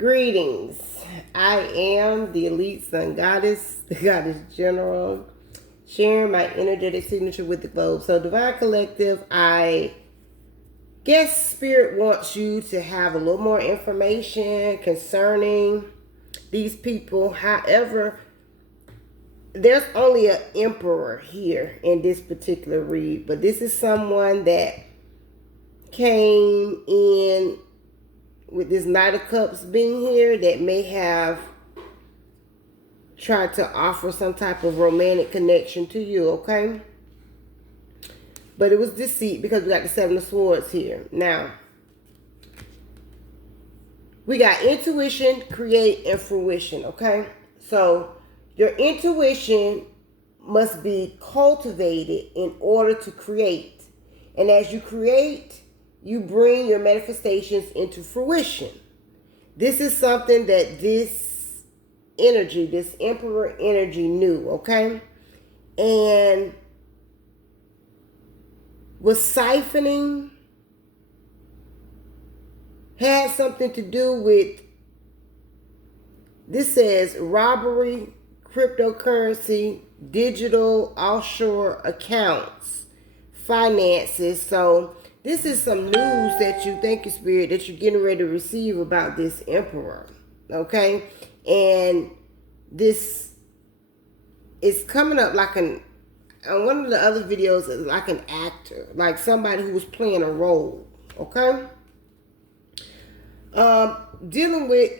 Greetings. I am the Elite Sun Goddess, the Goddess General, sharing my energetic signature with the globe. So, Divine Collective, I guess Spirit wants you to have a little more information concerning these people. However, there's only an emperor here in this particular read, but this is someone that came in with this Knight of Cups being here that may have tried to offer some type of romantic connection to you, okay? But it was deceit because we got the Seven of Swords here. Now, we got intuition, create, and fruition, okay? So, your intuition must be cultivated in order to create. And as you create, you bring your manifestations into fruition. This is something that this energy, this emperor energy knew, okay? And was siphoning, had something to do with, this says robbery, cryptocurrency, digital offshore accounts, finances. So this is some news that you think is Spirit that you're getting ready to receive about this emperor, okay? And this is coming up like on one of the other videos, like an actor, like somebody who was playing a role, okay? Dealing with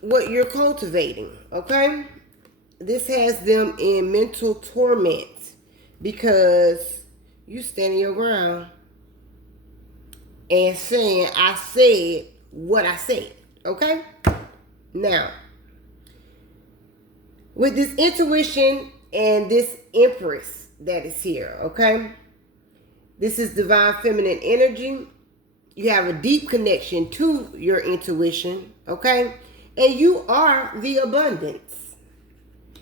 what you're cultivating, okay? This has them in mental torment because you standing your ground and saying, I said what I said, okay? Now, with this intuition and this empress that is here, okay? This is divine feminine energy. You have a deep connection to your intuition, okay? And you are the abundance.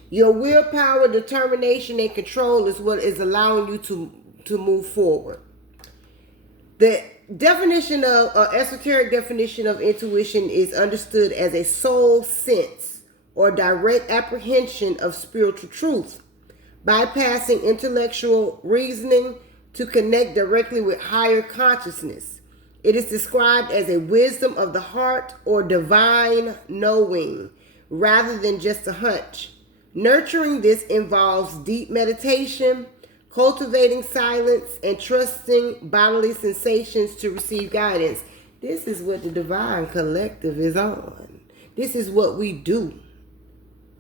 Your willpower, determination, and control is what is allowing you to move forward. The definition of, esoteric definition of intuition is understood as a soul sense or direct apprehension of spiritual truth, bypassing intellectual reasoning to connect directly with higher consciousness. It is described as a wisdom of the heart or divine knowing rather than just a hunch. Nurturing this involves deep meditation, cultivating silence, and trusting bodily sensations to receive guidance. This is what the Divine Collective is on. This is what we do.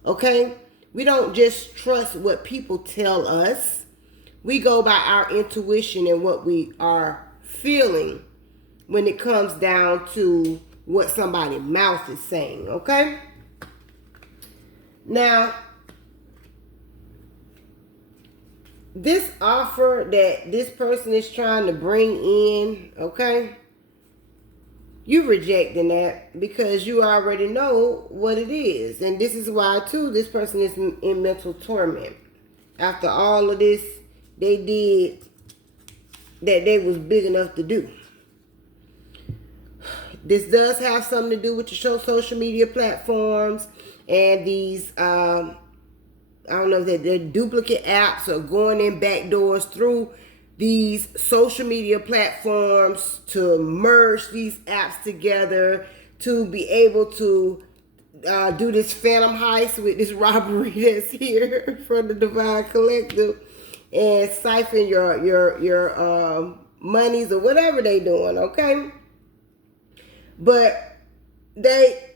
Okay? We don't just trust what people tell us. We go by our intuition and what we are feeling when it comes down to what somebody's mouth is saying. Okay? Now, this offer that this person is trying to bring in, okay, you rejecting that because you already know what it is. And this is why, too, this person is in mental torment. After all of this, they did that they was big enough to do. This does have something to do with your social media platforms and these, I don't know if they're duplicate apps or going in back doors through these social media platforms to merge these apps together to be able to do this phantom heist with this robbery that's here from the Divine Collective and siphon your monies or whatever they doing, okay? But they,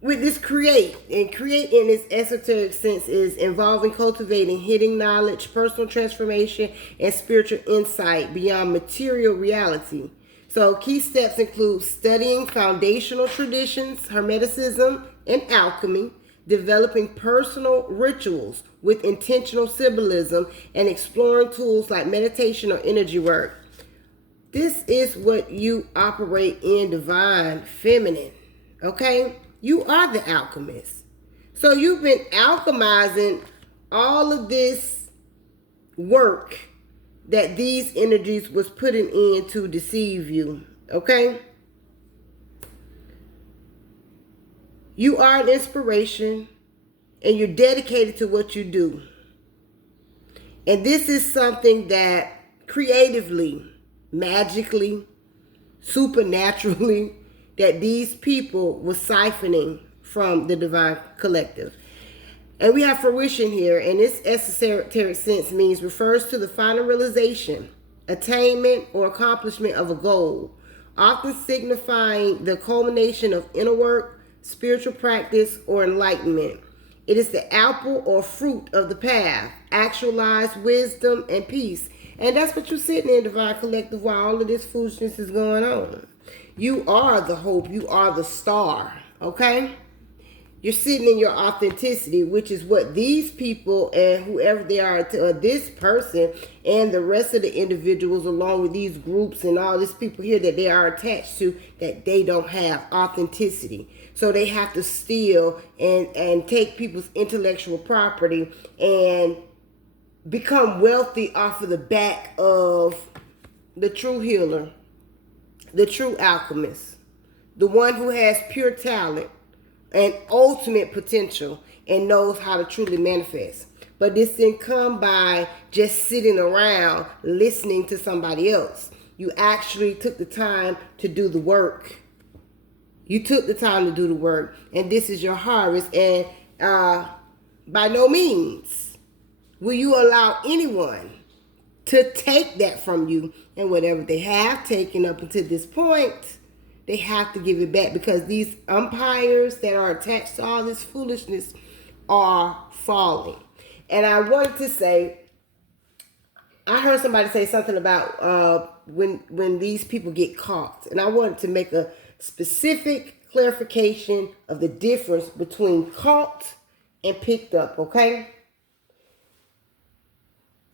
with this create in its esoteric sense is involving cultivating hidden knowledge, personal transformation, and spiritual insight beyond material reality. So key steps include studying foundational traditions, Hermeticism, and alchemy, developing personal rituals with intentional symbolism, and exploring tools like meditation or energy work. This is what you operate in, divine feminine, okay? You are the alchemist. So you've been alchemizing all of this work that these energies was putting in to deceive you, okay? You are an inspiration and you're dedicated to what you do. And this is something that creatively, magically, supernaturally, that these people were siphoning from the divine collective. And we have fruition here, and this esoteric sense means refers to the final realization, attainment, or accomplishment of a goal, often signifying the culmination of inner work, spiritual practice, or enlightenment. It is the apple or fruit of the path, actualized wisdom and peace. And that's what you're sitting in, divine collective, while all of this foolishness is going on. You are the hope. You are the star. Okay? You're sitting in your authenticity, which is what these people and whoever they are, to this person and the rest of the individuals, along with these groups and all these people here that they are attached to, that they don't have authenticity. So they have to steal and take people's intellectual property and become wealthy off of the back of the true healer, the true alchemist, the one who has pure talent and ultimate potential and knows how to truly manifest. But this didn't come by just sitting around listening to somebody else. You actually took the time to do the work. You took the time to do the work, and this is your harvest. And by no means will you allow anyone to take that from you. And whatever they have taken up until this point, they have to give it back, because these umpires that are attached to all this foolishness are falling. And I wanted to say, I heard somebody say something about when these people get caught. And I wanted to make a specific clarification of the difference between caught and picked up, okay?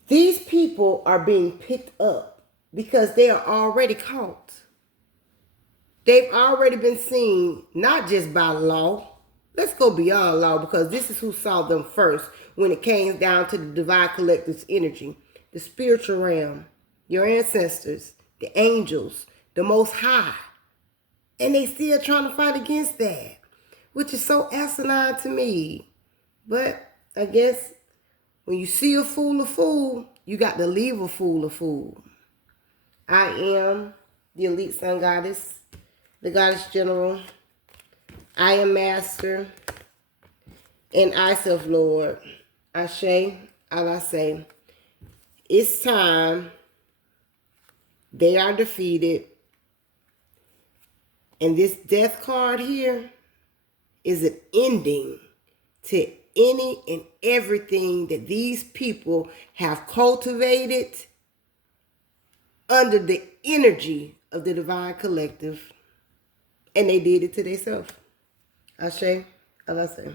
These people are being picked up because they are already caught. They've already been seen, not just by law. Let's go beyond law, because this is who saw them first when it came down to the divine collective's energy, the spiritual realm, your ancestors, the angels, the Most High. And they still trying to fight against that, which is so asinine to me. But I guess when you see a fool, you got to leave a fool. I am the elite sun goddess, the goddess general. I am master, and I self Lord. Ashe, Allah say. It's time. They are defeated. And this death card here is an ending to any and everything that these people have cultivated under the energy of the divine collective. And they did it to themselves. Ashe, Allah say.